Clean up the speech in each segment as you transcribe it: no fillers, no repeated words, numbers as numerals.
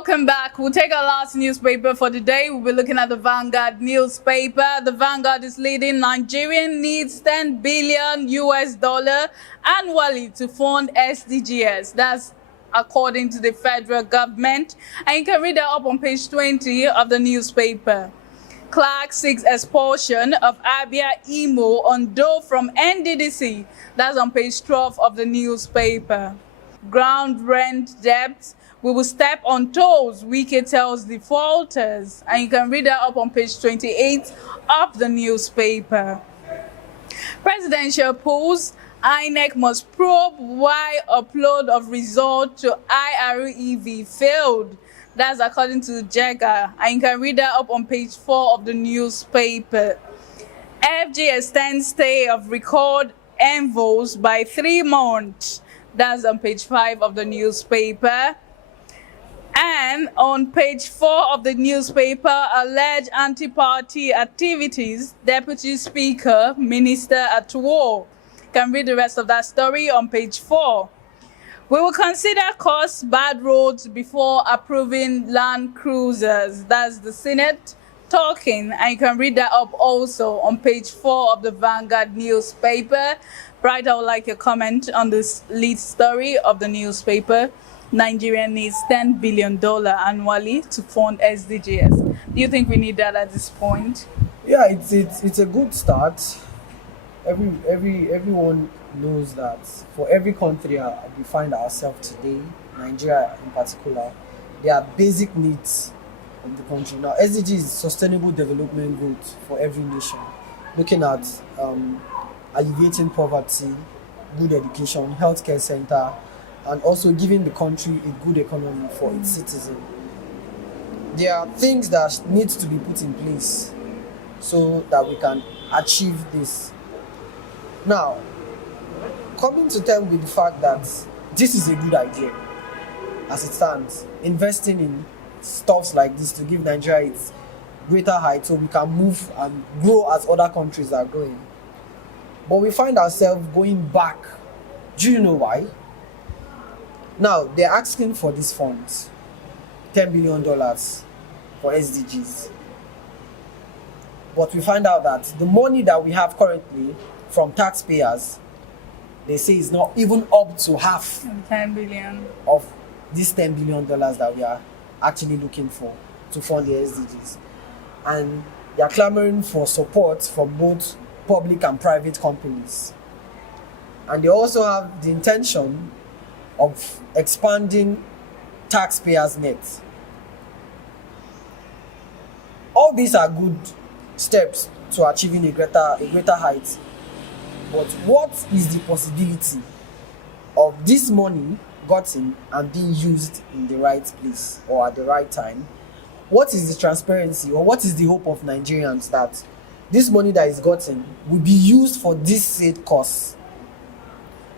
Welcome back. We'll take our last newspaper for the day. We'll be looking at the Vanguard newspaper. The Vanguard is leading Nigerian needs 10 billion US dollar annually to fund SDGs. That's according to the federal government. And you can read that up on page 20 of the newspaper. Clark seeks expulsion of Abia Imo Ondo from NDDC. That's on page 12 of the newspaper. Ground rent debt. We will step on toes, Wike tells defaulters. And you can read that up on page 28 of the newspaper. Presidential polls. INEC must probe why upload of result to IREV failed. That's according to JEGA. And you can read that up on page 4 of the newspaper. FG extends stay of record envoys by 3 months. That's on page 5 of the newspaper. And on page 4 of the newspaper, alleged anti-party activities, Deputy Speaker, Minister at war. Can read the rest of that story on page 4. We will consider costs, bad roads before approving land cruisers. That's the Senate talking, and you can read that up also on page 4 of the Vanguard newspaper. Bright, I would like your comment on this lead story of the newspaper. Nigeria needs $10 billion annually to fund SDGs. Do you think we need that at this point? Yeah, it's a good start. Everyone knows that for every country we find ourselves today, Nigeria in particular, there are basic needs of the country. Now, SDGs is sustainable development goals for every nation, looking at alleviating poverty, good education, healthcare center, and also giving the country a good economy for its citizens. There are things that need to be put in place so that we can achieve this. Now, coming to terms with the fact that this is a good idea as it stands, investing in stuffs like this to give Nigeria its greater height so we can move and grow as other countries are growing. But we find ourselves going back. Do you know why? Now, they're asking for these funds, $10 billion for SDGs. But we find out that the money that we have currently from taxpayers, they say is not even up to half 10 billion of these $10 billion that we are actually looking for to fund the SDGs. And they are clamoring for support from both public and private companies. And they also have the intention of expanding taxpayers' net. All these are good steps to achieving a greater height. But what is the possibility of this money gotten and being used in the right place or at the right time? What is the transparency or what is the hope of Nigerians that this money that is gotten will be used for this said cause?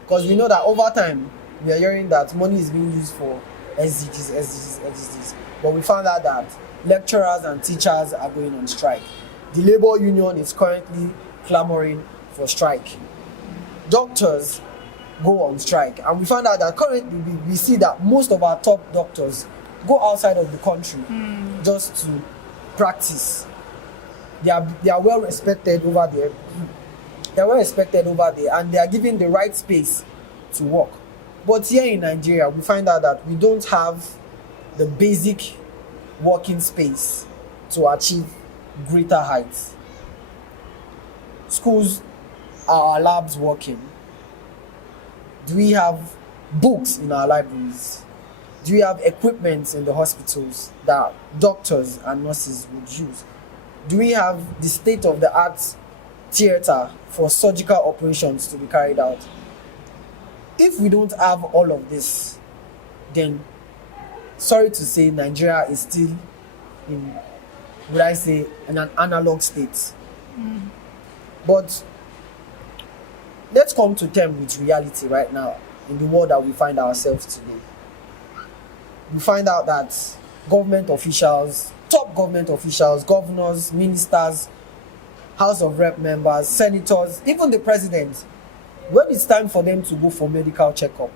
Because we know that over time, we are hearing that money is being used for SDGs. But we found out that lecturers and teachers are going on strike. The labor union is currently clamoring for strike. Doctors go on strike. And we found out that currently we see that most of our top doctors go outside of the country just to practice. They are well respected over there. They are well respected over there and they are given the right space to work. But here in Nigeria, we find out that we don't have the basic working space to achieve greater heights. Schools, are our labs working? Do we have books in our libraries? Do we have equipment in the hospitals that doctors and nurses would use? Do we have the state-of-the-art theater for surgical operations to be carried out? If we don't have all of this, then sorry to say, Nigeria is still in, in an analog state. But let's come to terms with reality right now in the world that we find ourselves today. We find out that government officials, top government officials, governors, ministers, House of Rep members, senators, even the president, when it's time for them to go for medical checkup,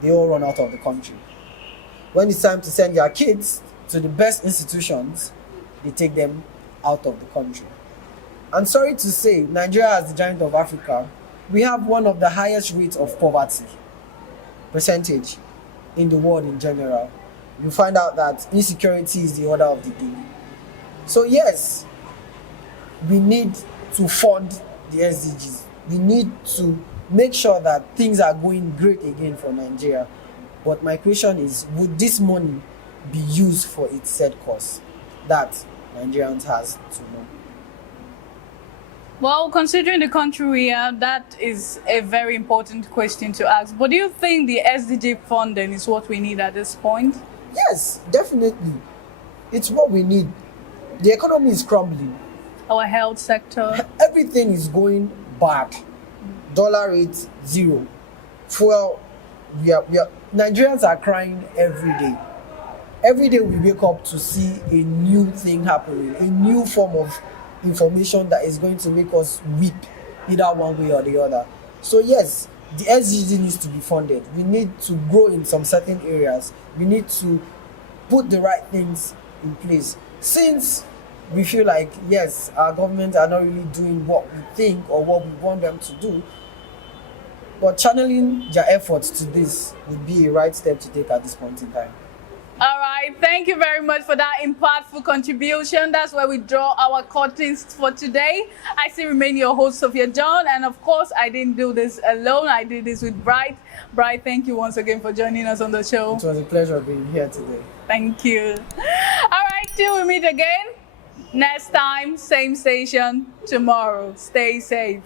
they all run out of the country. when it's time to send their kids to the best institutions, they take them out of the country. And sorry to say, Nigeria, as the giant of Africa, we have one of the highest rates of poverty percentage in the world in general. You find out that insecurity is the order of the day. So yes, we need to fund the SDGs. We need to make sure that things are going great again for Nigeria. But my question is, would this money be used for its said cause? That Nigerians has to know. Well, considering the country we are, that is a very important question to ask. But do you think the SDG funding is what we need at this point? Yes, definitely. It's what we need. The economy is crumbling. Our health sector. Everything is going bad. Dollar rate zero. Fuel, Nigerians are crying every day. Every day we wake up to see a new thing happening, a new form of information that is going to make us weep either one way or the other. So yes, the SDG needs to be funded. We need to grow in some certain areas. We need to put the right things in place. Since we feel like, yes, our government are not really doing what we think or what we want them to do, but channeling their efforts to this would be a right step to take at this point in time. All right, thank you very much for that impactful contribution. That's where we draw our curtains for today. I still remain your host, Sophia John, and of course, I didn't do this alone. I did this with Bright. Bright, thank you once again for joining us on the show. It was a pleasure being here today. Thank you. All right, till we meet again next time, same station tomorrow. Stay safe.